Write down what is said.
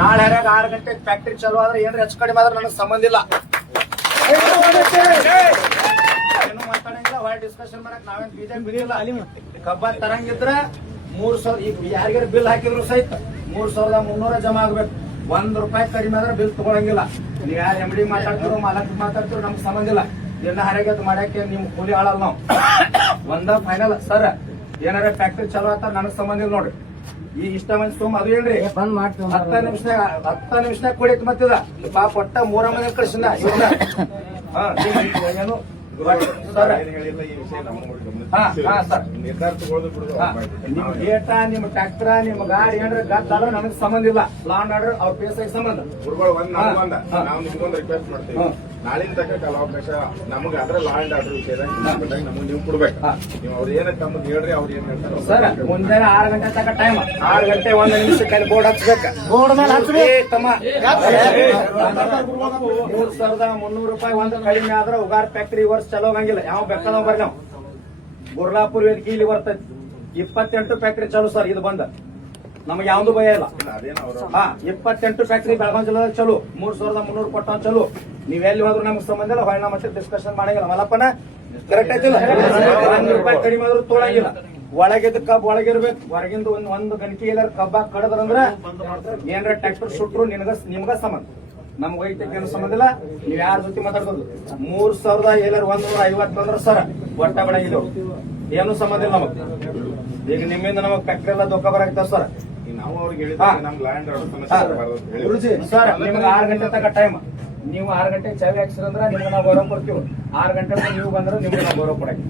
ನಾಳೆ 6 ಗಂಟೆಗೆ ಫ್ಯಾಕ್ಟ್ರಿ ಚಾಲು ಆದ್ರೆ ಏನ್ರ ಹೆಚ್ಚು ಕಡಿಮೆ ಆದ್ರೆ ನನಗೆ ಸಂಬಂಧ ಇಲ್ಲ. ಏನು ಮಾತಾಡಂಗಿಲ್ಲ, ಹೊರ ಡಿಸ್ಕಷನ್ ಮಾಡಕ್ ನಾವೇನ್ ಬಿಜೆಪಿ ಇಲ್ಲ. ಕಬ್ಬ ತರಂಗಿದ್ರ 3,000 ಈಗ ಯಾರಿಗಾರ ಬಿಲ್ ಹಾಕಿದ್ರು ಸಹಿತ 3,300 ಜಮಾ ಆಗ್ಬೇಕು. 1 ರೂಪಾಯಿ ಕಡಿಮೆ ಆದ್ರೆ ಬಿಲ್ ತಗೊಳಂಗಿಲ್ಲ. ನೀವ್ ಯಾರು MD ಮಾತಾಡ್ತಿರೋ ಮಾಲಕ್ ಮಾತಾಡ್ತಿರೋ ನಮ್ಗೆ ಸಂಬಂಧ ಇಲ್ಲ. ಎಲ್ಲ ಹರಗತ್ ಮಾಡಕ್ಕೆ ನಿಮ್ ಕೂಲಿ ಆಳಲ್ಲ ನಾವು. ಒಂದ ಫೈನಲ್ ಸರ್, ಏನಾರ ಫ್ಯಾಕ್ಟ್ರಿ ಚಲೋ ಆತ ನನಗ್ ಸಂಬಂಧ ಇಲ್ಲ ನೋಡ್ರಿ. ಈಗ ಇಷ್ಟ ಮಂದಿ ಸೋಮ್ ಅದು ಏನ್ರಿ 10 ನಿಮಿಷನಾಗ ಕೊಡಿತ್ ಮತ್ತಿದ ಪಾಪ ಒಟ್ಟ 3 ಮಂದಿ ಕಳ್ಸಿನ ಏನು ಸರ್. ನಿರ್ಧಾರ ನಿಮ್ ಗೇಟ ನಿಮ್ ಟ್ರ್ಯಾಕ್ಟರ್ ನಿಮ್ ಗಾಡಿ ಏನ್ರ ಗದ್ದಲ ನನಗ್ ಸಂಬಂಧ ಇಲ್ಲ. ಲಾ ಅಂಡ್ ಆರ್ಡರ್ ಅವ್ರ ಪೇಸಾಗಿ ಸಂಬಂಧ. ನಾವು ನಿಮ್ಗೊಂದು ರಿಕ್ವೆಸ್ಟ್ ಮಾಡ್ತೀವಿ, ನಾಳಿನ ತನಕ ಕಾಲಾವಕಾಶ ನಮಗೆ ಅದ್ರ ಲಾ ಅಂಡ್ ಆರ್ಡರ್ ವಿಷಯದಾಗ ನಮಗೆ ನೀವು ಕೊಡ್ಬೇಕು. ನೀವು ಅವ್ರು ಏನಕ್ಕೆ ನಮ್ಗೆ ಹೇಳ್ರಿ, ಅವ್ರು ಏನ್ ಹೇಳ್ತಾರೆ ಸರ್. ಮುಂಜಾನೆ 6 ಗಂಟೆ ತನಕ ಟೈಮ್, 6 ಗಂಟೆ 1 ನಿಮಿಷಕ್ಕೆ ಬೋರ್ಡ್ ಹಚ್ಬೇಕ. ಬೋರ್ಡ್ ಮೇಲೆ ಹಚ್ಬೇಕು. 3,300 ರೂಪಾಯಿ ಒಂದು ಕಡಿಮೆ ಆದ್ರೆ ಉಗಾರ್ ಫ್ಯಾಕ್ಟ್ರಿ ವರ್ಷ ಚಲೋ ಆಗಂಗಿಲ್ಲ. ಯಾವ ಬೆಕ್ಕದ ಬರ್ರಿ ನಾವು ಗುರ್ಲಾಪುರ್ ವೇದಿಕೆ ಇಲ್ಲಿ ಬರ್ತೈತಿ. 28 ಫ್ಯಾಕ್ಟ್ರಿ ಚಾಲು ಸರ್. ಇದು ಬಂದ ನಮಗೆ ಯಾವ್ದು ಭಯ ಇಲ್ಲ. 28 ಫ್ಯಾಕ್ಟ್ರಿ ಬೆಳಗಾವಿ ಜಿಲ್ಲೆದಾಗ ಚಲೋ. 3,300 ಕೊಟ್ಟ ಚಲೋ. ನೀವ್ ಎಲ್ಲಿ ಹೋದ್ರು ನಮ್ಗೆ ಸಂಬಂಧ ಇಲ್ಲ. ಹೊಳ್ಳ ಮತ್ತೆ ಡಿಸ್ಕಷನ್ ಮಾಡಂಗಿಲ್ಲ. ಮಲ್ಲಪ್ಪನ ಕರೆಕ್ಟ್ ಆಯ್ತಿಲ್ಲ. 1 ರೂಪಾಯಿ ಕಡಿಮೆ ಆದ್ರೂ ತೊಳಂಗಿಲ್ಲ. ಒಳಗಿದ್ದ ಕಬ್ಬ್ ಒಳಗಿರ್ಬೇಕು. ಹೊರಗಿಂದ ಒಂದು ಗಂಟೆ ಎಲ್ಲಾರ ಕಬ್ಬ ಕಡದ್ರಂದ್ರ ಏನ್ರ ಟ್ರ್ಯಾಕ್ಟರ್ ಸುಟ್ರು ನಿಮ್ಗ ಸಂಬಂಧ. ನಮ್ಗೆ ವೈಯಕ್ತಿಕ ಏನು ಸಂಬಂಧ ಇಲ್ಲ. ನೀವ್ ಯಾರ ಜೊತೆ ಮಾತಾಡ್ಬೋದು. 3,150 ಬಂದ್ರ ಸರ್ ಒಟ್ಟ ಬೆಳಗಿಲ್ಲ. ಏನು ಸಂಬಂಧ ಇಲ್ಲ ನಮಗ್. ಈಗ ನಿಮ್ಮಿಂದ ನಮಗ್ ಫ್ಯಾಕ್ಟ್ರಿ ಎಲ್ಲ ದೊಕ್ಕ ಬರಾಕ್ತಾವ ಸರ್. ನಾವು ಅವ್ರಿಗೆ ಹೇಳಿದ್ರೆ ನಮ್ ಲ್ಯಾಂಡ್ ಸಮಸ್ಯೆ ಸರ್. ನಿಮ್ಗೆ 6 ಗಂಟೆ ತನಕ ಟೈಮ್. ನೀವು 6 ಗಂಟೆಗೆ ಚಾವಿ ಹಾಕ್ಸಿರಂದ್ರ ನಿಮ್ಗೆ ನಾವು ಗೌರವ ಕೊಡ್ತೀವಿ. 6 ಗಂಟೆ ನೀವು ಬಂದ್ರೆ ನಿಮ್ಗೆ ನಾವು ಗೌರವ ಕೊಡಕ್ಕೆ